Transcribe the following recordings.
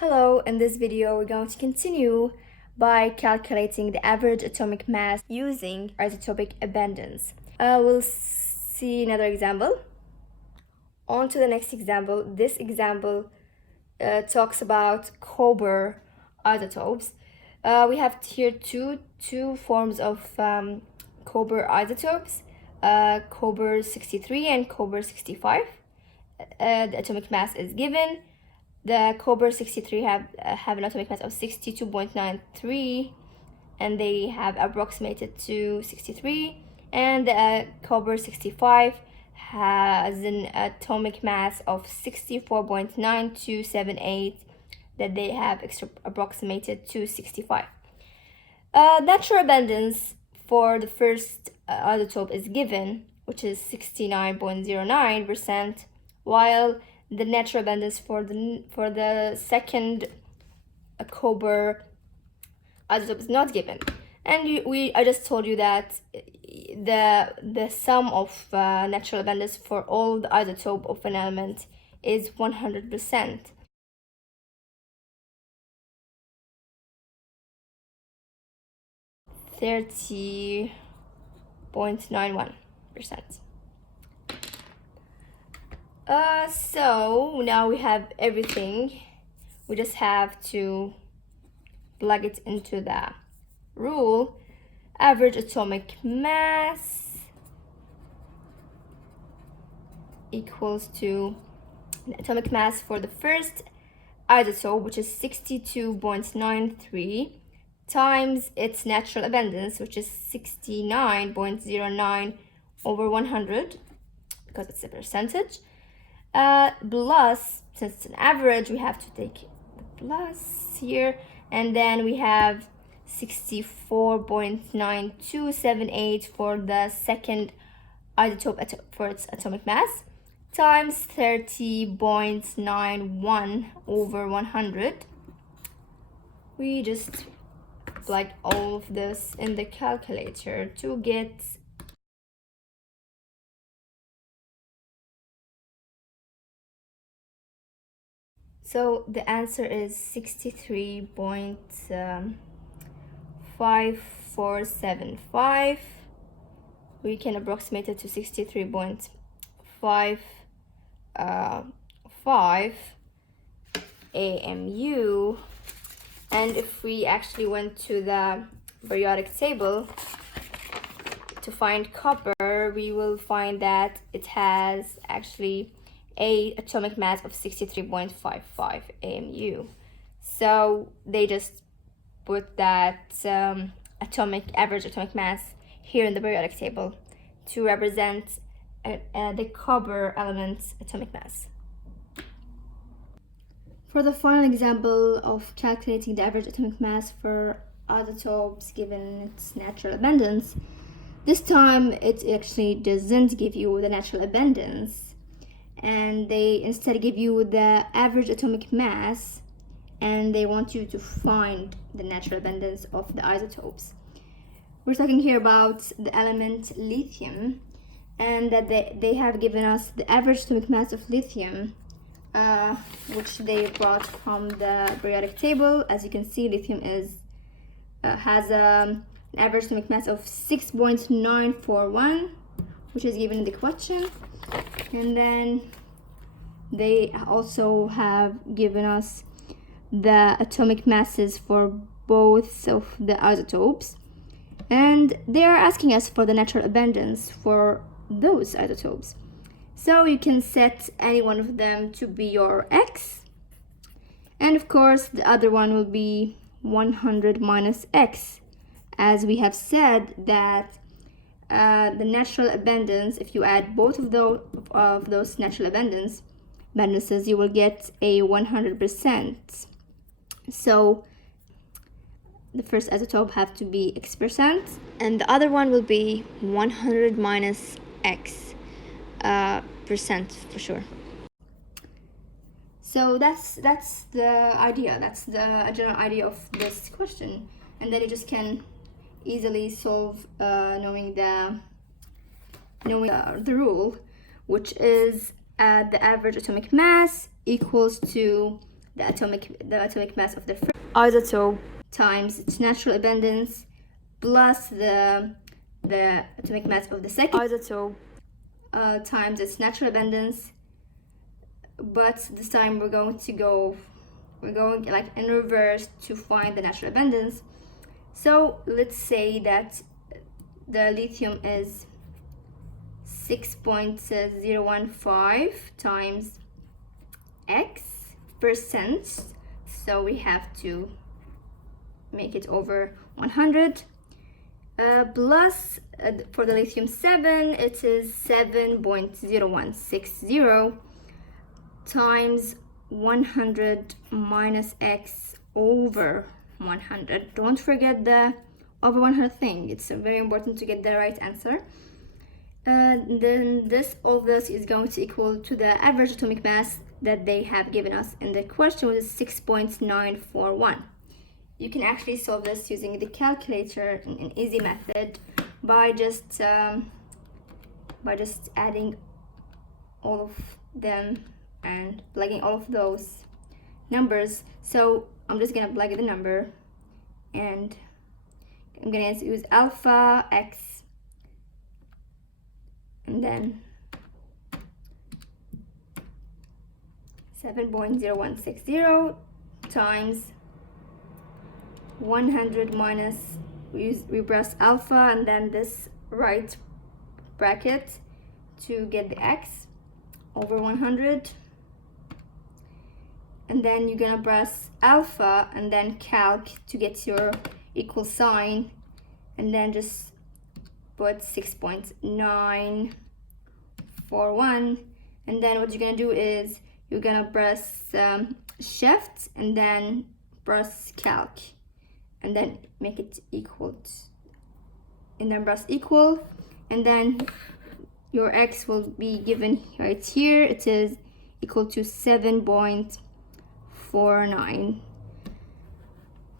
Hello, in this video we're going to continue by calculating the average atomic mass using isotopic abundance. We'll see another example. On to the next example. This example talks about copper isotopes. We have here two forms of copper isotopes, copper 63 and copper 65. The atomic mass is given. The copper 63 have an atomic mass of 62.93, and they have approximated to 63. And the copper 65 has an atomic mass of 64.9278 that they have approximated to 65. Natural abundance for the first isotope is given, which is 69.09%, while the natural abundance for the second copper isotope is not given. And I just told you that the sum of natural abundance for all the isotope of an element is 100%. $30.91%. So now we have everything. We just have to plug it into the rule. Average atomic mass equals to the atomic mass for the first isotope, which is 62.93, times its natural abundance, which is 69.09 over 100, because it's a percentage. Plus, since it's an average, we have to take the plus here, and then we have 64.9278 for the second isotope for its atomic mass, times 30.91 over 100. We just plug all of this in the calculator to get So the answer is 63.5475. We can approximate it to 63.55 AMU. And if we actually went to the periodic table to find copper, we will find that it has actually a atomic mass of 63.55 AMU. So they just put that average atomic mass here in the periodic table to represent the copper element's atomic mass. For the final example of calculating the average atomic mass for isotopes given its natural abundance, this time it actually doesn't give you the natural abundance, and they instead give you the average atomic mass, and they want you to find the natural abundance of the isotopes. We're talking here about the element lithium, and that they have given us the average atomic mass of lithium, which they brought from the periodic table. As you can see, lithium has an average atomic mass of 6.941, which is given in the question. And then they also have given us the atomic masses for both of the isotopes, and they are asking us for the natural abundance for those isotopes. So you can set any one of them to be your x, and of course the other one will be 100 minus x, as we have said that the natural abundance, if you add both of those natural abundances, you will get a 100%. So the first isotope have to be x%, and the other one will be 100 minus x percent for sure. So that's the idea. That's the general idea of this question, and then you just can easily solve knowing the rule, which is the average atomic mass equals to the atomic mass of the first isotope times its natural abundance plus the atomic mass of the second isotope times its natural abundance. But this time we're going like in reverse to find the natural abundance. So let's say that the lithium is 6.015 times x percent, so we have to make it over 100, plus for the lithium 7 it is 7.0160 times 100 minus x over 100. Don't forget the over 100 thing. It's very important to get the right answer. Then all of this is going to equal to the average atomic mass that they have given us in the question, which is 6.941. You can actually solve this using the calculator in an easy method by just adding all of them and plugging all of those numbers. So I'm just gonna plug the number, and I'm gonna use alpha x, and then 7.0160 times 100 minus, we press alpha and then this right bracket to get the x over 100, and then you're gonna press alpha and then calc to get your equal sign, and then just put 6.941, and then what you're gonna do is you're gonna press shift and then press calc and then make it equal and then press equal, and then your x will be given right here. It is equal to 7.49.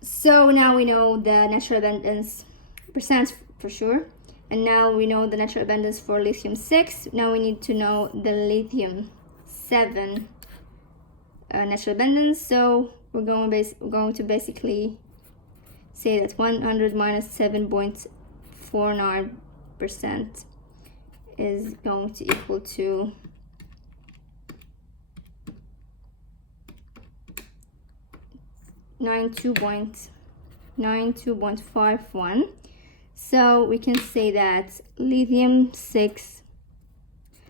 So now we know the natural abundance percent for sure, and now we know the natural abundance for lithium 6. Now we need to know the lithium 7 natural abundance. So we're going to basically say that 100 minus 7.49% is going to equal to 92.51. So we can say that lithium 6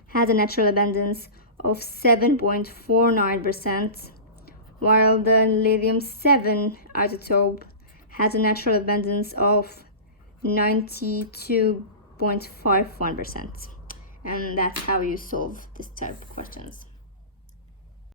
has a natural abundance of 7.49%, while the lithium 7 isotope has a natural abundance of 92.51%. And that's how you solve this type of questions.